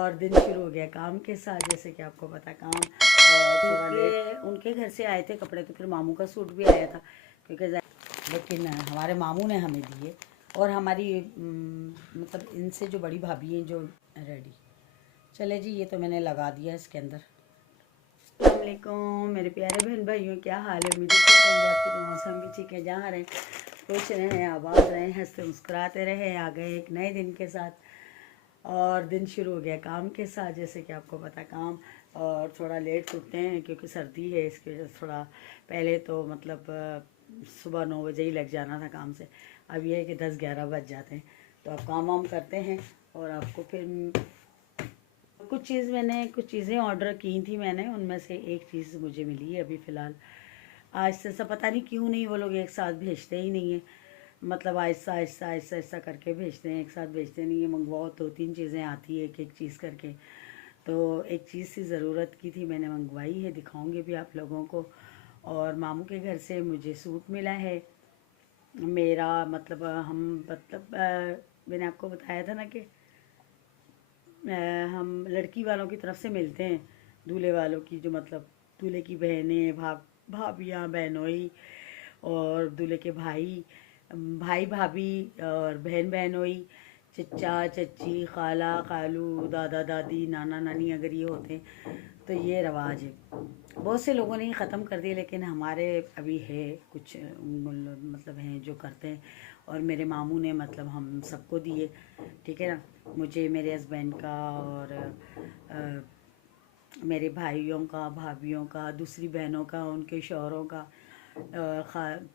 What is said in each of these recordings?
और दिन शुरू हो गया काम के साथ। जैसे कि आपको पता काम और थोड़ा लेट उनके घर से आए थे कपड़े, तो फिर मामू का सूट भी आया था क्योंकि लेकिन हमारे मामू ने हमें दिए। और हमारी मतलब इनसे जो बड़ी भाभी हैं जो रेडी। चले जी, ये तो मैंने लगा दिया इसके अंदर। अस्सलामुअलैकुम मेरे प्यारे बहन भाइयों, क्या हाल है? मुझे ठीक होंगे, आपकी तो मौसम भी ठीक है। जहाँ रहें खुश रहें, आबाद रहें, हंसते मुस्कुराते रहें। आ गए एक नए दिन के साथ और दिन शुरू हो गया काम के साथ। जैसे कि आपको पता काम और थोड़ा लेट उठते हैं क्योंकि सर्दी है, इसकी वजह से थोड़ा पहले तो मतलब सुबह 9 बजे ही लग जाना था काम से। अब यह है कि 10-11 बज जाते हैं। तो अब काम वाम करते हैं और आपको फिर कुछ चीज़ें ऑर्डर की थी मैंने, उनमें से एक चीज़ मुझे मिली है अभी फ़िलहाल। आज से सब पता नहीं क्यों नहीं वो लोग एक साथ भेजते ही नहीं है, मतलब आहिस्ता आहिस्ता आहिस्ता आहिस्ता करके भेजते हैं, एक साथ भेजते नहीं है। मंगवाओ 2-3 चीज़ें आती है एक एक चीज़ करके। तो एक चीज़ की ज़रूरत की थी, मैंने मंगवाई है, दिखाऊंगी भी आप लोगों को। और मामू के घर से मुझे सूट मिला है मेरा, मतलब मैंने आपको बताया था ना कि हम लड़की वालों की तरफ से मिलते हैं, दूल्हे वालों की, जो मतलब दूल्हे की बहनें, भाभियाँ, बहनोई, और दूल्हे के भाई, भाई भाभी, और बहन बहनोई, चचा चच्ची, खाला खालू, दादा दादी, नाना नानी, अगर ये होते हैं तो ये रवाज है। बहुत से लोगों ने ही ख़त्म कर दिए, लेकिन हमारे अभी है कुछ मतलब हैं जो करते हैं। और मेरे मामू ने मतलब हम सबको दिए, ठीक है ना, मुझे, मेरे हस्बैंड का, और मेरे भाइयों का, भाभियों का, दूसरी बहनों का, उनके शौहरों का,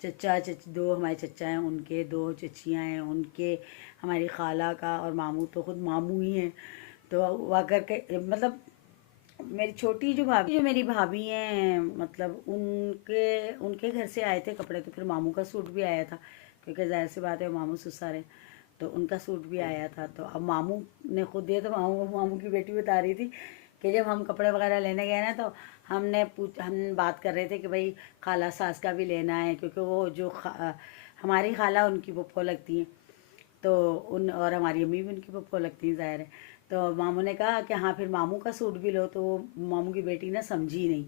चचा चच दो हमारे चचा हैं उनके, दो चचियाँ हैं उनके, हमारी खाला का, और मामू तो खुद मामू ही हैं। तो वह करके मतलब मेरी छोटी जो मेरी भाभी हैं, मतलब उनके उनके घर से आए थे कपड़े, तो फिर मामू का सूट भी आया था क्योंकि जाहिर सी बात है मामू ससुर हैं, तो उनका सूट भी आया था। तो अब मामू ने खुद दिया, तो मामू की बेटी बता रही थी कि जब हम कपड़े वगैरह लेने गए ना, तो हम बात कर रहे थे कि भाई खाला सास का भी लेना है, क्योंकि वो जो हमारी खाला उनकी पप्पो लगती हैं, तो उन, और हमारी अम्मी भी उनकी पप्पो लगती हैं, ज़ाहिर है। तो मामू ने कहा कि हाँ फिर मामू का सूट भी लो। तो मामू की बेटी ना समझी नहीं,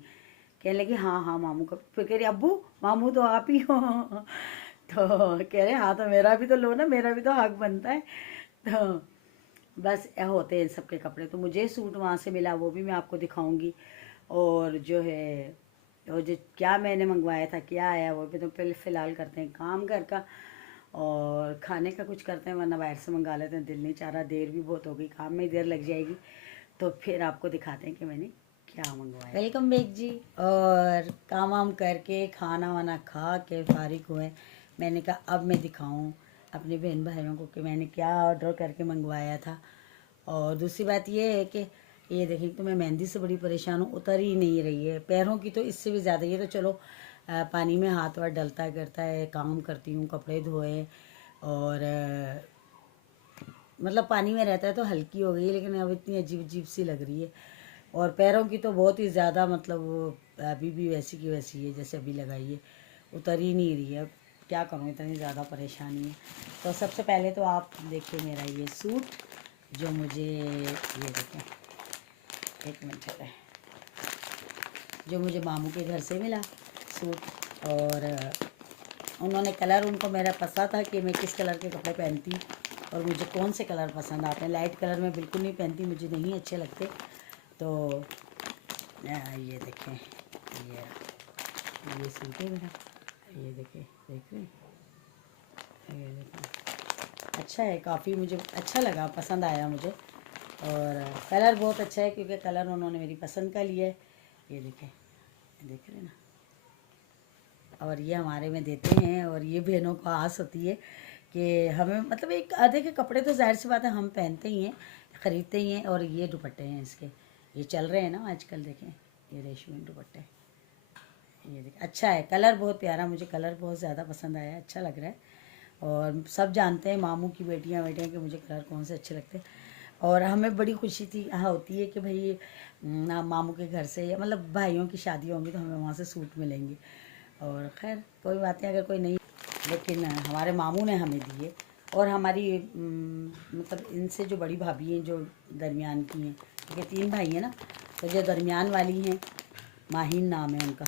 कहने लगी हाँ हाँ मामू का। फिर कह रही अब्बू मामू तो आप ही हो। तो कह रहे हाँ तो मेरा भी तो लो ना, मेरा भी तो हक बनता है। तो बस होते हैं सबके कपड़े। तो मुझे सूट वहाँ से मिला, वो भी मैं आपको दिखाऊंगी। और जो है, और जो क्या मैंने मंगवाया था, क्या आया, वो भी तो पहले फ़िलहाल करते हैं काम घर का और खाने का कुछ करते हैं, वरना बाहर से मंगा लेते हैं। दिल नहीं चाह रहा, देर भी बहुत हो गई, काम में देर लग जाएगी। तो फिर आपको दिखाते हैं कि मैंने क्या मंगवाया। वेलकम बैक जी। और काम वाम करके खाना वाना खा के फारिग हुए, मैंने कहा अब मैं दिखाऊं अपने बहन भाइयों को कि मैंने क्या ऑर्डर करके मंगवाया था। और दूसरी बात ये है कि ये देखिए, तो मैं मेहंदी से बड़ी परेशान हूँ, उतर ही नहीं रही है। पैरों की तो इससे भी ज़्यादा। ये तो चलो पानी में हाथ वाथ डलता करता है, काम करती हूँ, कपड़े धोए, और मतलब पानी में रहता है तो हल्की हो गई, लेकिन अब इतनी अजीब अजीब सी लग रही है। और पैरों की तो बहुत ही ज़्यादा, मतलब वो अभी भी वैसी की वैसी है जैसे अभी लगाई है, उतर ही नहीं रही है। अब क्या करूँ, इतनी ज़्यादा परेशानी है। तो सबसे पहले तो आप देखिए मेरा ये सूट जो मुझे, ये देखें, एक मिनट है, जो मुझे मामू के घर से मिला सूट। और उन्होंने कलर, उनको मेरा पता था कि मैं किस कलर के कपड़े पहनती हूँ और मुझे कौन से कलर पसंद आते हैं। लाइट कलर में बिल्कुल नहीं पहनती, मुझे नहीं अच्छे लगते। तो ये देखें, ये सूट है मेरा, ये देखें, देख रहे हैं, ये देखें, अच्छा है, काफ़ी मुझे अच्छा लगा, पसंद आया मुझे। और कलर बहुत अच्छा है क्योंकि कलर उन्होंने मेरी पसंद का लिया है। ये देखें, देख रहे हैं ना। और ये हमारे में देते हैं, और ये बहनों को आस होती है कि हमें, मतलब एक आधे के कपड़े तो जाहिर सी बात है हम पहनते ही हैं, ख़रीदते ही हैं। और ये दुपट्टे हैं इसके, ये चल रहे हैं ना आजकल, देखें ये रेशमी दुपट्टे, ये देखें, अच्छा है, कलर बहुत प्यारा, मुझे कलर बहुत ज़्यादा पसंद आया, अच्छा लग रहा है। और सब जानते हैं मामू की बेटियां कि मुझे कलर कौन से अच्छे लगते हैं। और हमें बड़ी खुशी थी होती है कि भाई मामू के घर से, मतलब भाइयों की शादी होंगी तो हमें वहाँ से सूट मिलेंगे। और खैर कोई बात नहीं, अगर कोई नहीं, लेकिन हमारे मामू ने हमें दिए और हमारी मतलब इनसे जो बड़ी भाभी हैं जो दरमियान की हैं, ये 3 भाई हैं ना, तो जो दरमियान वाली हैं, माहिन नाम है उनका,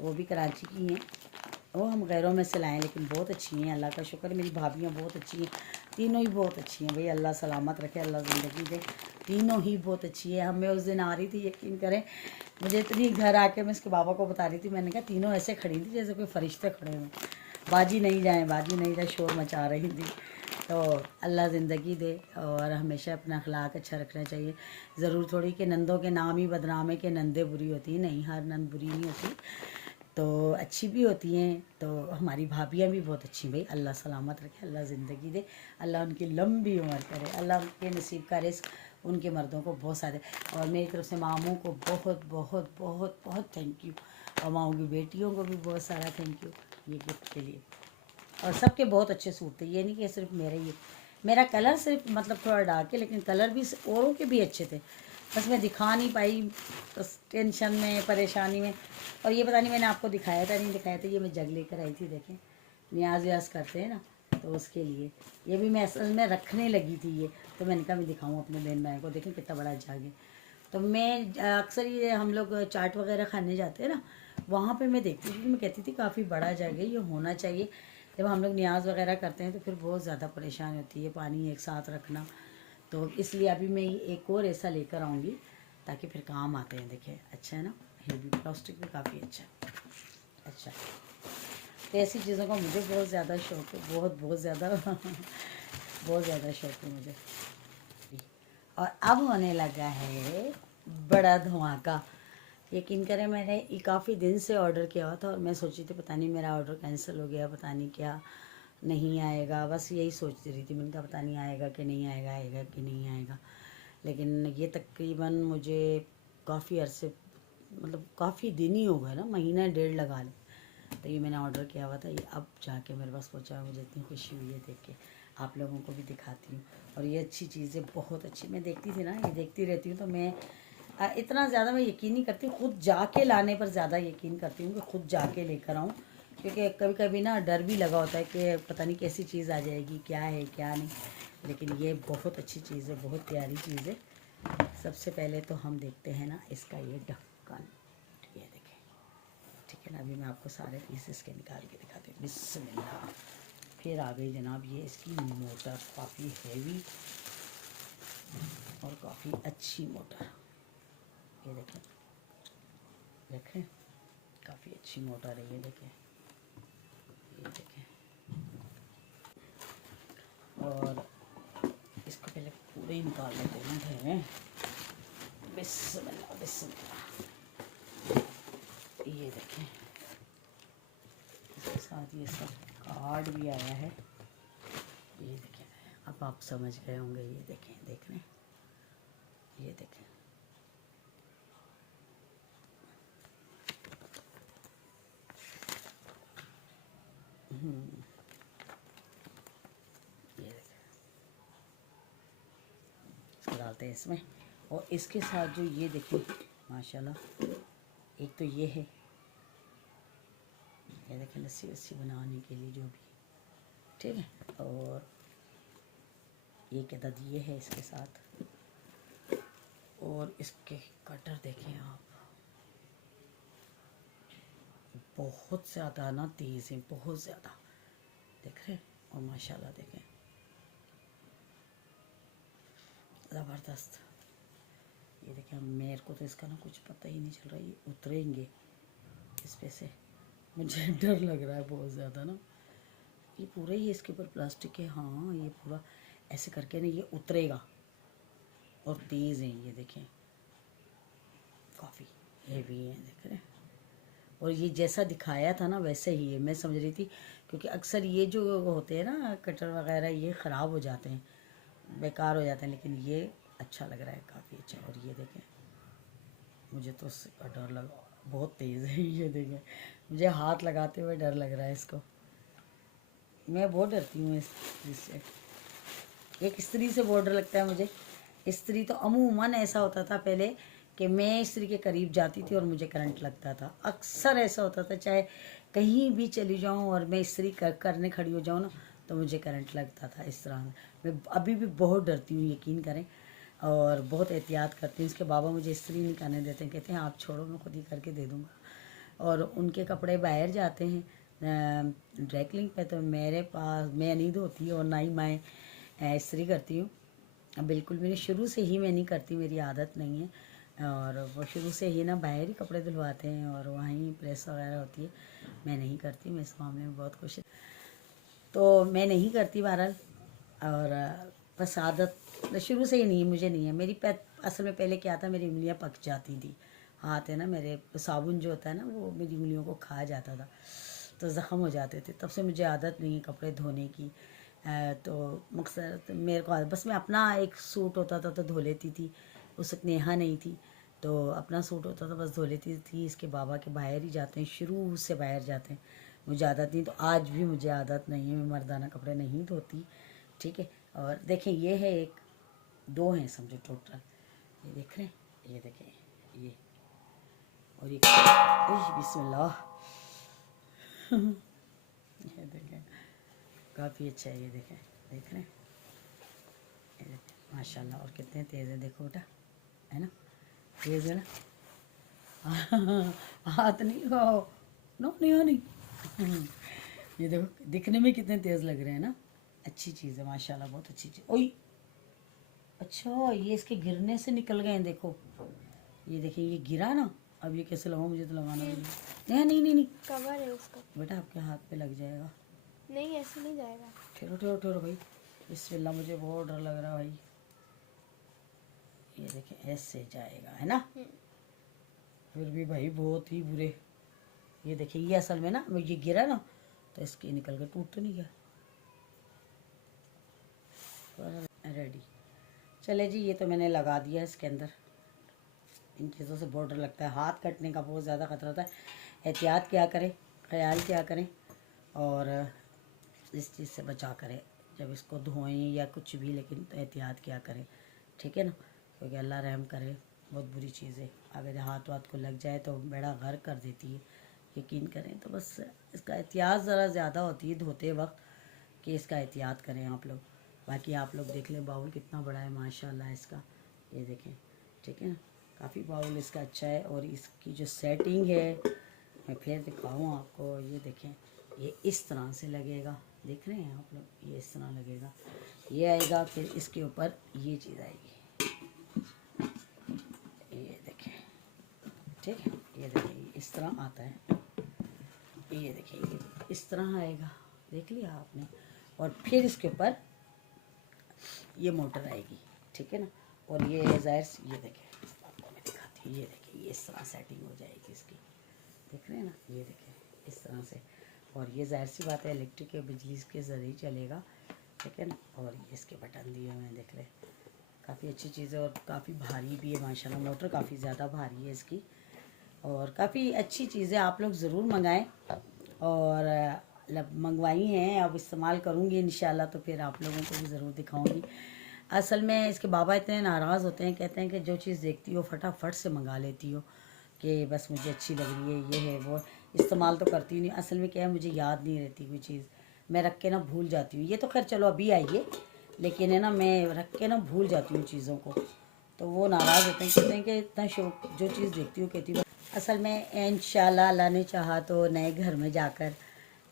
वो भी कराची की हैं। वो हम गैरों में से लाएँ, लेकिन बहुत अच्छी हैं, अल्लाह का शुक्र। मेरी भाभियाँ बहुत अच्छी हैं, तीनों ही बहुत अच्छी हैं भाई, अल्लाह सलामत रखे, अल्लाह ज़िंदगी दे। तीनों ही बहुत अच्छी है। हमें उस दिन आ रही थी, यकीन करें, मुझे इतनी घर आके मैं इसके बाबा को बता रही थी, मैंने कहा तीनों ऐसे खड़ी थी जैसे कोई फरिश्ते खड़े हुए, बाजी नहीं जाए, बाजी नहीं जाए, शोर मचा रही थी। तो अल्लाह ज़िंदगी दे, और हमेशा अपना अखलाक अच्छा रखना चाहिए। ज़रूर थोड़ी कि नंदों के नाम ही बदनाम है कि नंदे बुरी होती हैं, नहीं, हर नंद बुरी नहीं होती, तो अच्छी भी होती हैं। तो हमारी भाभियाँ भी बहुत अच्छी, भाई अल्लाह सलामत रखे, अल्लाह ज़िंदगी दे, अल्लाह उनकी लंबी उम्र करे, अल्लाह उनके नसीब का रिस्क उनके मर्दों को बहुत सारे। और मेरी तरफ से मामू को बहुत बहुत बहुत बहुत थैंक यू, और मामू की बेटियों को भी बहुत सारा थैंक यू ये गिफ्ट के लिए। और सबके बहुत अच्छे सूट थे, ये नहीं कि सिर्फ मेरे ही, मेरा कलर सिर्फ मतलब थोड़ा डार्क है, लेकिन कलर भी औरों के भी अच्छे थे, बस मैं दिखा नहीं पाई, बस टेंशन में, परेशानी में। और ये पता नहीं मैंने आपको दिखाया था नहीं दिखाया था, ये मैं जग लेकर आई थी, देखें, न्याज व्याज करते हैं ना, तो उसके लिए ये भी मैं असल में रखने लगी थी ये, तो मैंने कहा मैं दिखाऊँ अपने बहन भाई को, देखें कितना बड़ा जग है। तो मैं अक्सर ये हम लोग चाट वगैरह खाने जाते हैं ना, वहाँ पे मैं देखती थी, मैं कहती थी काफ़ी बड़ा जग है, ये होना चाहिए। जब हम लोग न्याज वगैरह करते हैं तो फिर बहुत ज़्यादा परेशानी होती है पानी एक साथ रखना, तो इसलिए अभी मैं एक और ऐसा लेकर आऊँगी ताकि फिर काम आते हैं। देखिए अच्छा है ना, ये भी प्लास्टिक भी काफ़ी अच्छा है। अच्छा, तो ऐसी चीज़ों का मुझे बहुत ज़्यादा शौक़ है, बहुत बहुत ज़्यादा बहुत ज़्यादा शौक़ है मुझे। और अब होने लगा है बड़ा धमाका। यकीन करें, मैंने ये काफ़ी दिन से ऑर्डर किया हुआ था, और मैं सोची थी पता नहीं मेरा ऑर्डर कैंसिल हो गया, पता नहीं क्या नहीं आएगा, बस यही सोच रही थी। मैंने कहा पता नहीं आएगा कि नहीं आएगा, आएगा कि नहीं आएगा। लेकिन ये तकरीबन मुझे काफ़ी अरसे, मतलब काफ़ी दिन ही हो गए ना, महीना डेढ़ लगा ले, तो ये मैंने ऑर्डर किया हुआ था, ये अब जाके मेरे पास पहुँचा। मुझे इतनी खुशी हुई है देख के, आप लोगों को भी दिखाती हूँ। और ये अच्छी चीज़ है, बहुत अच्छी, मैं देखती थी ना, ये देखती रहती हूँ, तो मैं इतना ज़्यादा मैं यकीन नहीं करती, खुद जाके लाने पर ज़्यादा यकीन करती हूँ कि खुद जाके लेकर आऊँ, क्योंकि कभी कभी ना डर भी लगा होता है कि पता नहीं कैसी चीज़ आ जाएगी, क्या है क्या नहीं। लेकिन ये बहुत अच्छी चीज़ है, बहुत प्यारी चीज़ है। सबसे पहले तो हम देखते हैं ना इसका ये ढक्कन, ये देखें, ठीक है ना। अभी मैं आपको सारे पीस इसके निकाल के दिखाती हूँ, बिस्मिल्लाह। फिर आ गई जनाब ये इसकी मोटर, काफ़ी हैवी और काफ़ी अच्छी मोटर, ये देखें, देखें काफ़ी अच्छी मोटर है, ये देखें, ये देखें। और इसको पहले पूरे ही निकाल लेते हैं घर में, बिस्मिल्लाह बिस्मिल्लाह। ये देखें, इसके साथ ये सब कार्ड भी आया है, ये देखें, अब आप समझ गए होंगे। ये देखें, देख रहे हैं, ये देखें, ये देखें, इसको डालते हैं इसमें। और इसके साथ जो ये देखें माशाल्लाह, एक तो ये है, ये देखें लस्सी वस्सी बनाने के लिए जो भी, ठीक है। और एक अदद ये है इसके साथ, और इसके कटर देखें आप, बहुत ज़्यादा ना तेज़ है, बहुत ज़्यादा, देख रहे हैं। और माशाल्लाह देखें, ज़बरदस्त। ये देखें, मेरे को तो इसका ना कुछ पता ही नहीं चल रहा, ये उतरेंगे इस पे से, मुझे डर लग रहा है बहुत ज़्यादा ना। ये पूरा ही इसके ऊपर प्लास्टिक है, हाँ, ये पूरा ऐसे करके ना ये उतरेगा, और तेज़ है ये देखें, काफ़ी हेवी है, देख रहे हैं। और ये जैसा दिखाया था ना वैसे ही है, मैं समझ रही थी, क्योंकि अक्सर ये जो होते हैं ना कटर वगैरह, ये ख़राब हो जाते हैं, बेकार हो जाते हैं, लेकिन ये अच्छा लग रहा है, काफ़ी अच्छा। और ये देखें, मुझे तो उसका डर लगा, बहुत तेज़ है ये देखें, मुझे हाथ लगाते हुए डर लग रहा है इसको, मैं बहुत डरती हूँ इस चीज़ से। एक स्त्री से बहुत डर लगता है मुझे। स्त्री तो अमूमन ऐसा होता था पहले कि मैं स्त्री के करीब जाती थी और मुझे करंट लगता था, अक्सर ऐसा होता था, चाहे कहीं भी चली जाऊँ और मैं स्त्री करने खड़ी हो जाऊँ ना, तो मुझे करंट लगता था इस तरह से। मैं अभी भी बहुत डरती हूँ, यकीन करें, और बहुत एहतियात करती हूँ। इसके बाबा मुझे इस्त्री नहीं करने देते, कहते हैं आप छोड़ो, मैं खुद ही करके दे दूँगा। और उनके कपड़े बाहर जाते हैं ड्राई क्लीनिंग पे, तो मेरे पास मैं नहीं धोती और ना ही मैं इस्त्री करती हूँ, बिल्कुल भी नहीं। शुरू से ही मैं नहीं करती, मेरी आदत नहीं है। और वो शुरू से ही ना बाहर ही कपड़े धुलवाते हैं और वहीं प्रेस वगैरह होती है, मैं नहीं करती। मैं इस मामले में बहुत खुश, तो मैं नहीं करती बहरहाल। और बस आदत शुरू से ही नहीं है, मुझे नहीं है। मेरी असल में पहले क्या था, मेरी उंगलियां पक जाती थी, हाथ है ना मेरे, साबुन जो होता है ना वो मेरी उंगलियों को खा जाता था, तो ज़ख़म हो जाते थे। तब से मुझे आदत नहीं है कपड़े धोने की। तो मकसद मेरे को बस, मैं अपना एक सूट होता था तो धो लेती थी, उस वक्त नेहा नहीं थी, तो अपना सूट होता था बस धो लेती थी। इसके बाबा के बाहर ही जाते हैं, शुरू से बाहर जाते हैं, मुझे आदत नहीं, तो आज भी मुझे आदत नहीं है, मैं मर्दाना कपड़े नहीं धोती, ठीक है। और देखें ये है एक, दो हैं समझो टोटल, ये देख रहे हैं, ये देखें ये, और ये बिस्मिल्लाह ये देखें काफ़ी अच्छा है, ये देखें, देख रहे हैं, ये देखें माशाल्लाह। और कितने तेज़ है, देखो बेटा, है ना, तेज़ है ना हाथ नहीं खाओ, नो नहीं नहीं ये देखो दिखने में कितने तेज़ लग रहे हैं ना, अच्छी चीज़ है माशाल्लाह, बहुत अच्छी चीज़। ओई अच्छा, ये इसके गिरने से निकल गए हैं, देखो ये देखिए, ये गिरा ना, अब ये कैसे लगाऊं, मुझे तो लगाना भी नहीं, नहीं नहीं नहीं कवर है उसका बेटा, आपके हाथ पे लग जाएगा। नहीं, ऐसे नहीं जाएगा। ठहरो ठहरो ठहरो भाई, बिस्मिल्लाह, मुझे बहुत डर लग रहा है भाई। ये देखें ऐसे जाएगा, है ना, फिर भी भाई बहुत ही बुरे। ये देखिए, ये असल में ना ये गिरा ना, तो इसके निकल के टूट तो नहीं गया। रेडी, चले जी, ये तो मैंने लगा दिया इसके अंदर। इन चीज़ों से बहुत डर लगता है, हाथ कटने का बहुत ज़्यादा खतरा होता है। एहतियात क्या करें, ख्याल क्या करें, और इस चीज़ से बचा करें जब इसको धोएं या कुछ भी, लेकिन एहतियात क्या करें, ठीक है ना, क्योंकि अल्लाह रहम करे, बहुत बुरी चीज़ है। अगर हाथ वाथ को लग जाए तो बेड़ा गर्क कर देती है, यकीन करें। तो बस इसका एहतियात ज़रा ज़्यादा होती है धोते वक्त, कि इसका एहतियात करें आप लोग। बाकी आप लोग देख लें, बाउल कितना बड़ा है माशाल्लाह इसका, ये देखें, ठीक है ना, काफ़ी बाउल इसका अच्छा है। और इसकी जो सेटिंग है, मैं फिर दिखाऊँ आपको, ये देखें, ये इस तरह से लगेगा, देख रहे हैं आप लोग, ये इस तरह लगेगा, ये आएगा, फिर इसके ऊपर ये चीज़ आएगी, ये देखें, ठीक है, ये देखिए इस तरह आता है, ये देखिए ये इस तरह आएगा, देख लिया आपने। और फिर इसके ऊपर ये मोटर आएगी, ठीक है ना, और ये ज़ाहिर ये देखें, आपको मैं दिखाती हूँ, ये देखिए, ये इस तरह सेटिंग हो जाएगी इसकी, देख रहे हैं ना, ये देखें इस तरह से। और ये ज़ाहिर सी बात है इलेक्ट्रिक के बिजली के ज़रिए चलेगा, ठीक है ना। और ये इसके बटन दिए हुए हैं, देख रहे, काफ़ी अच्छी चीज़ है, और काफ़ी भारी भी है माशाल्लाह, मोटर काफ़ी ज़्यादा भारी है इसकी, और काफ़ी अच्छी चीज़ है, आप लोग ज़रूर मंगाएं। और मंगवाई हैं, अब इस्तेमाल करूँगी इंशाल्लाह, तो फिर आप लोगों को भी ज़रूर दिखाऊँगी। असल में इसके बाबा इतने नाराज़ होते हैं, कहते हैं कि जो चीज़ देखती हो फटाफट से मंगा लेती हो, कि बस मुझे अच्छी लग रही है, ये है वो, इस्तेमाल तो करती नहीं। असल में क्या है, मुझे याद नहीं रहती कोई चीज़, मैं रख के ना भूल जाती हूँ। ये तो खैर चलो अभी आई है, लेकिन है ना, मैं रख के ना भूल जाती हूँ चीज़ों को, तो वो नाराज़ होते हैं, कहते हैं कि इतना शौक, जो चीज़ देखती हूँ कहती हूँ। असल में इंशाल्लाह अल्लाह ने चाहा तो नए घर में जाकर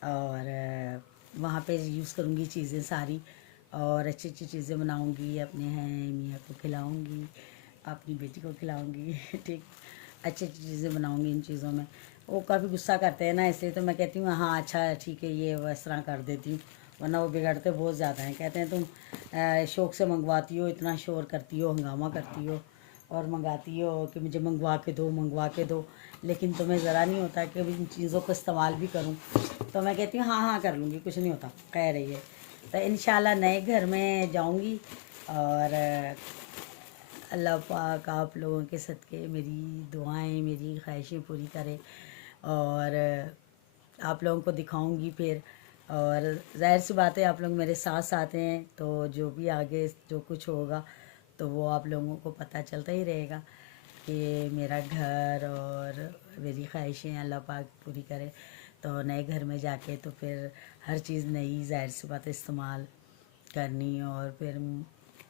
और वहाँ पे यूज़ करूँगी चीज़ें सारी, और अच्छी अच्छी चीज़ें बनाऊँगी, अपने हैं मियाँ को खिलाऊँगी, अपनी बेटी को खिलाऊँगी ठीक, अच्छी अच्छी चीज़ें बनाऊँगी। इन चीज़ों में वो काफ़ी गुस्सा करते हैं ना, इसलिए तो मैं कहती हूँ हाँ अच्छा ठीक है, ये इस तरह कर देती हूँ, वरना वो बिगड़ते बहुत ज़्यादा हैं। कहते हैं तुम शौक़ से मंगवाती हो, इतना शोर करती हो, हंगामा करती हो, और मंगाती हो कि मुझे मंगवा के दो, मंगवा के दो, लेकिन तुम्हें ज़रा नहीं होता कि इन चीज़ों को इस्तेमाल भी करूँ। तो मैं कहती हूँ हाँ हाँ कर लूँगी, कुछ नहीं होता, कह रही है। तो इंशाल्लाह नए घर में जाऊँगी, और अल्लाह पाक आप लोगों के सदक़े मेरी दुआएं, मेरी ख्वाहिशें पूरी करे, और आप लोगों को दिखाऊंगी फिर। और ज़ाहिर सी बात है, आप लोग मेरे साथ साथ हैं, तो जो भी आगे जो कुछ होगा तो वो आप लोगों को पता चलता ही रहेगा कि मेरा घर और मेरी ख्वाहिशें अल्लाह पाक पूरी करे। तो नए घर में जाके तो फिर हर चीज़ नई, ज़ाहिर सी बात है, इस्तेमाल करनी। और फिर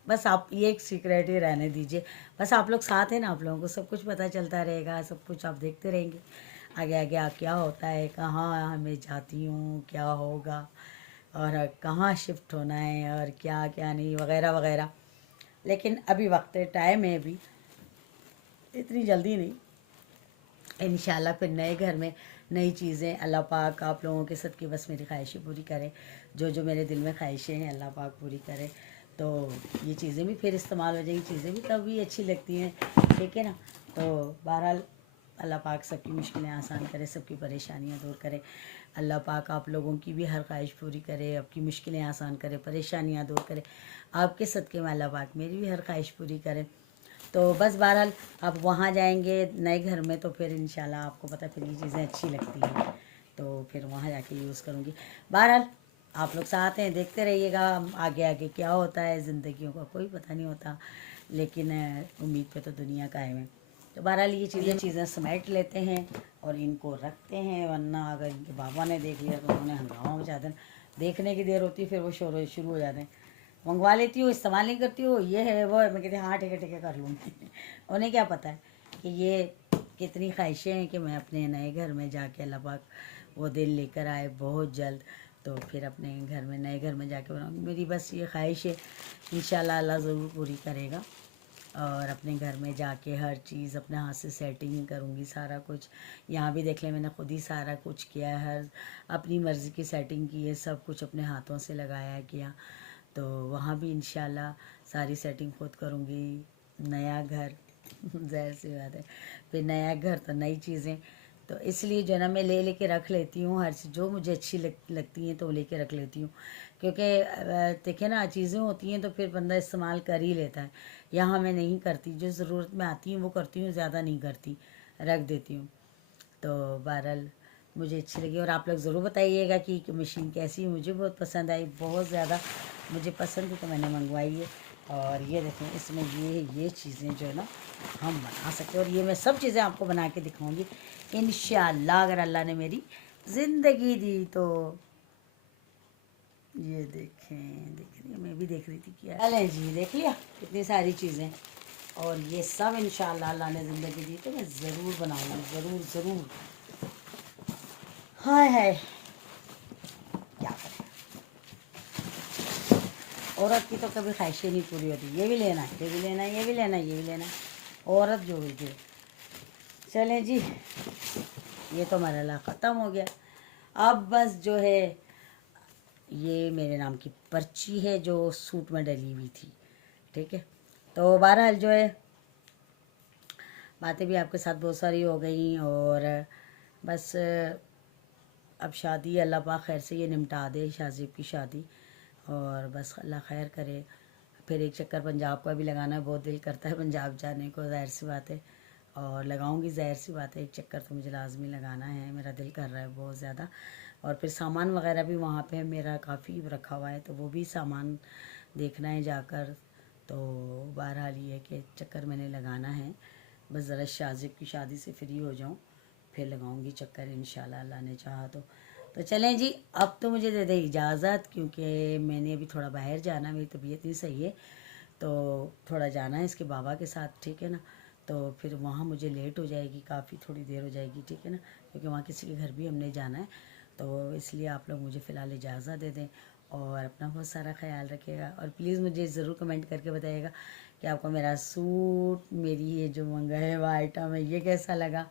बस आप ये एक सीक्रेट ही रहने दीजिए। बस आप लोग साथ हैं ना, आप लोगों को सब कुछ पता चलता रहेगा, सब कुछ आप देखते रहेंगे आगे आगे क्या होता है, कहाँ मैं जाती हूँ, क्या होगा और कहाँ शिफ्ट होना है और क्या क्या नहीं, वगैरह वगैरह। लेकिन अभी वक्त है, टाइम है, अभी इतनी जल्दी नहीं। इंशाल्लाह फिर नए घर में नई चीज़ें, अल्लाह पाक आप लोगों के साथ की बस मेरी ख्वाहिशें पूरी करे। जो मेरे दिल में ख्वाहिशें हैं अल्लाह पाक पूरी करे, तो ये चीज़ें भी फिर इस्तेमाल हो जाएंगी, चीज़ें भी तब भी अच्छी लगती हैं, ठीक है ना। तो बहरहाल अल्लाह पाक सबकी मुश्किलें आसान करे, सबकी परेशानियां दूर करे। अल्लाह पाक आप लोगों की भी हर ख्वाहिश पूरी करे, आपकी मुश्किलें आसान करे, परेशानियां दूर करे। आपके सदक़े में अल्लाह पाक मेरी भी हर ख्वाहिश पूरी करे। तो बस बहरहाल आप वहाँ जाएंगे नए घर में, तो फिर इंशाल्लाह आपको पता है फिर ये चीज़ें अच्छी लगती हैं, तो फिर वहाँ जाके यूज़ करूँगी। बहरहाल आप लोग साथ हैं, देखते रहिएगा आगे आगे क्या होता है। ज़िंदगियों का कोई पता नहीं होता, लेकिन उम्मीद पे तो दुनिया कायम है। तो बहरहाल ये चीज़ें समेट लेते हैं और इनको रखते हैं, वरना अगर इनके बाबा ने देख लिया तो उन्होंने हंगामा मचा देना। देखने की देर होती है, फिर वो शोर शुरू हो जाते हैं, मंगवा लेती हूँ, इस्तेमाल नहीं करती हूँ, ये है वो है। मैं कहती हूँ हाँ ठीक है ठीक है कर लूँगी। उन्हें क्या पता है कि ये कितनी ख्वाहिशें हैं कि मैं अपने नए घर में जाके अल्लाह पाक वो दिन लेकर आए बहुत जल्द, तो फिर अपने घर में नए घर में जाके बनाऊँगी। मेरी बस ये ख्वाहिश है, इंशाल्लाह अल्लाह ज़रूर पूरी करेगा। और अपने घर में जाके हर चीज़ अपने हाथ से सेटिंग करूँगी, सारा कुछ। यहाँ भी देख लें मैंने खुद ही सारा कुछ किया है, हर अपनी मर्ज़ी की सेटिंग की है, सब कुछ अपने हाथों से लगाया किया। तो वहाँ भी इंशाल्लाह सारी सेटिंग खुद करूँगी। नया घर ज़ाहिर सी बात है, फिर नया घर तो नई चीज़ें, तो इसलिए जो है ना मैं लेके रख लेती हूँ हर चीज़, जो मुझे अच्छी लगती हैं तो वो लेके रख लेती हूँ। क्योंकि देखिए ना चीज़ें होती हैं तो फिर बंदा इस्तेमाल कर ही लेता है। यहाँ मैं नहीं करती, जो ज़रूरत में आती हूँ वो करती हूँ, ज़्यादा नहीं करती, रख देती हूँ। तो बहरहाल मुझे अच्छी लगी, और आप लोग ज़रूर बताइएगा कि मशीन कैसी है। मुझे बहुत पसंद आई, बहुत ज़्यादा मुझे पसंद थी, तो मैंने मंगवाई है। और ये देखें इसमें ये चीज़ें जो है ना हम बना सकते हैं, और ये मैं सब चीज़ें आपको बना के दिखाऊंगी इंशाल्लाह, अगर अल्लाह ने मेरी ज़िंदगी दी तो। ये देखें, देख रही मैं भी देख रही थी क्या। चलें जी, देख लिया कितनी सारी चीज़ें, और ये सब इंशाल्लाह अल्लाह ने ज़िंदगी दी तो मैं ज़रूर बनाऊँगी, ज़रूर ज़रूर। हाय हाय क्या करें, औरत की तो कभी ख्वाहिशें नहीं पूरी होती, ये भी लेना है, ये भी लेना है, ये भी लेना है, ये भी लेना है, औरत जो हुई थी। चलें जी, ये तो मरहला ख़त्म हो गया। अब बस जो है ये मेरे नाम की पर्ची है जो सूट में डली हुई थी, ठीक है। तो बहरहाल जो है बातें भी आपके साथ बहुत सारी हो गई, और बस अब शादी अल्लाह पाक खैर से ये निपटा दे, शाजीब की शादी, और बस अल्लाह खैर करे। फिर एक चक्कर पंजाब का भी लगाना है, बहुत दिल करता है पंजाब जाने को, ज़ाहिर सी बात है, और लगाऊंगी, ज़ाहिर सी बात है, एक चक्कर तो मुझे लाजमी लगाना है, मेरा दिल कर रहा है बहुत ज़्यादा। और फिर सामान वगैरह भी वहाँ पे मेरा काफ़ी रखा हुआ है, तो वो भी सामान देखना है जाकर। तो बहरहाल ये है कि चक्कर मैंने लगाना है, बस ज़रा शाजिब की शादी से फ्री हो जाऊँ फिर लगाऊंगी चक्कर इंशाल्लाह, अल्लाह ने चाहा तो चलें जी, अब तो मुझे दे दे इजाज़त, क्योंकि मैंने अभी थोड़ा बाहर जाना, मेरी तबीयत नहीं सही है, तो थोड़ा जाना है इसके बाबा के साथ, ठीक है ना। तो फिर वहाँ मुझे लेट हो जाएगी, काफ़ी थोड़ी देर हो जाएगी, ठीक है ना, क्योंकि वहाँ किसी के घर भी हमने जाना है। तो इसलिए आप लोग मुझे फ़िलहाल इजाज़त दे दें, और अपना बहुत सारा ख्याल रखिएगा, और प्लीज़ मुझे ज़रूर कमेंट करके बताइएगा कि आपको मेरा सूट, मेरी ये जो मंगाए हुआ आइटम है, ये कैसा लगा।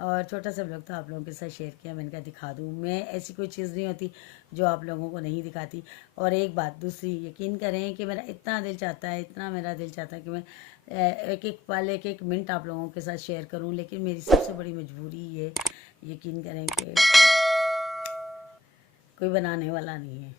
और छोटा सा ब्लॉग तो आप लोगों के साथ शेयर किया, मैंने कहा दिखा दूँ, मैं ऐसी कोई चीज़ नहीं होती जो आप लोगों को नहीं दिखाती। और एक बात दूसरी, यकीन करें कि मेरा इतना दिल चाहता है, इतना मेरा दिल चाहता है कि मैं एक एक पल, एक एक मिनट आप लोगों के साथ शेयर करूं, लेकिन मेरी सबसे बड़ी मजबूरी ये, यकीन करें कि कोई बनाने वाला नहीं है,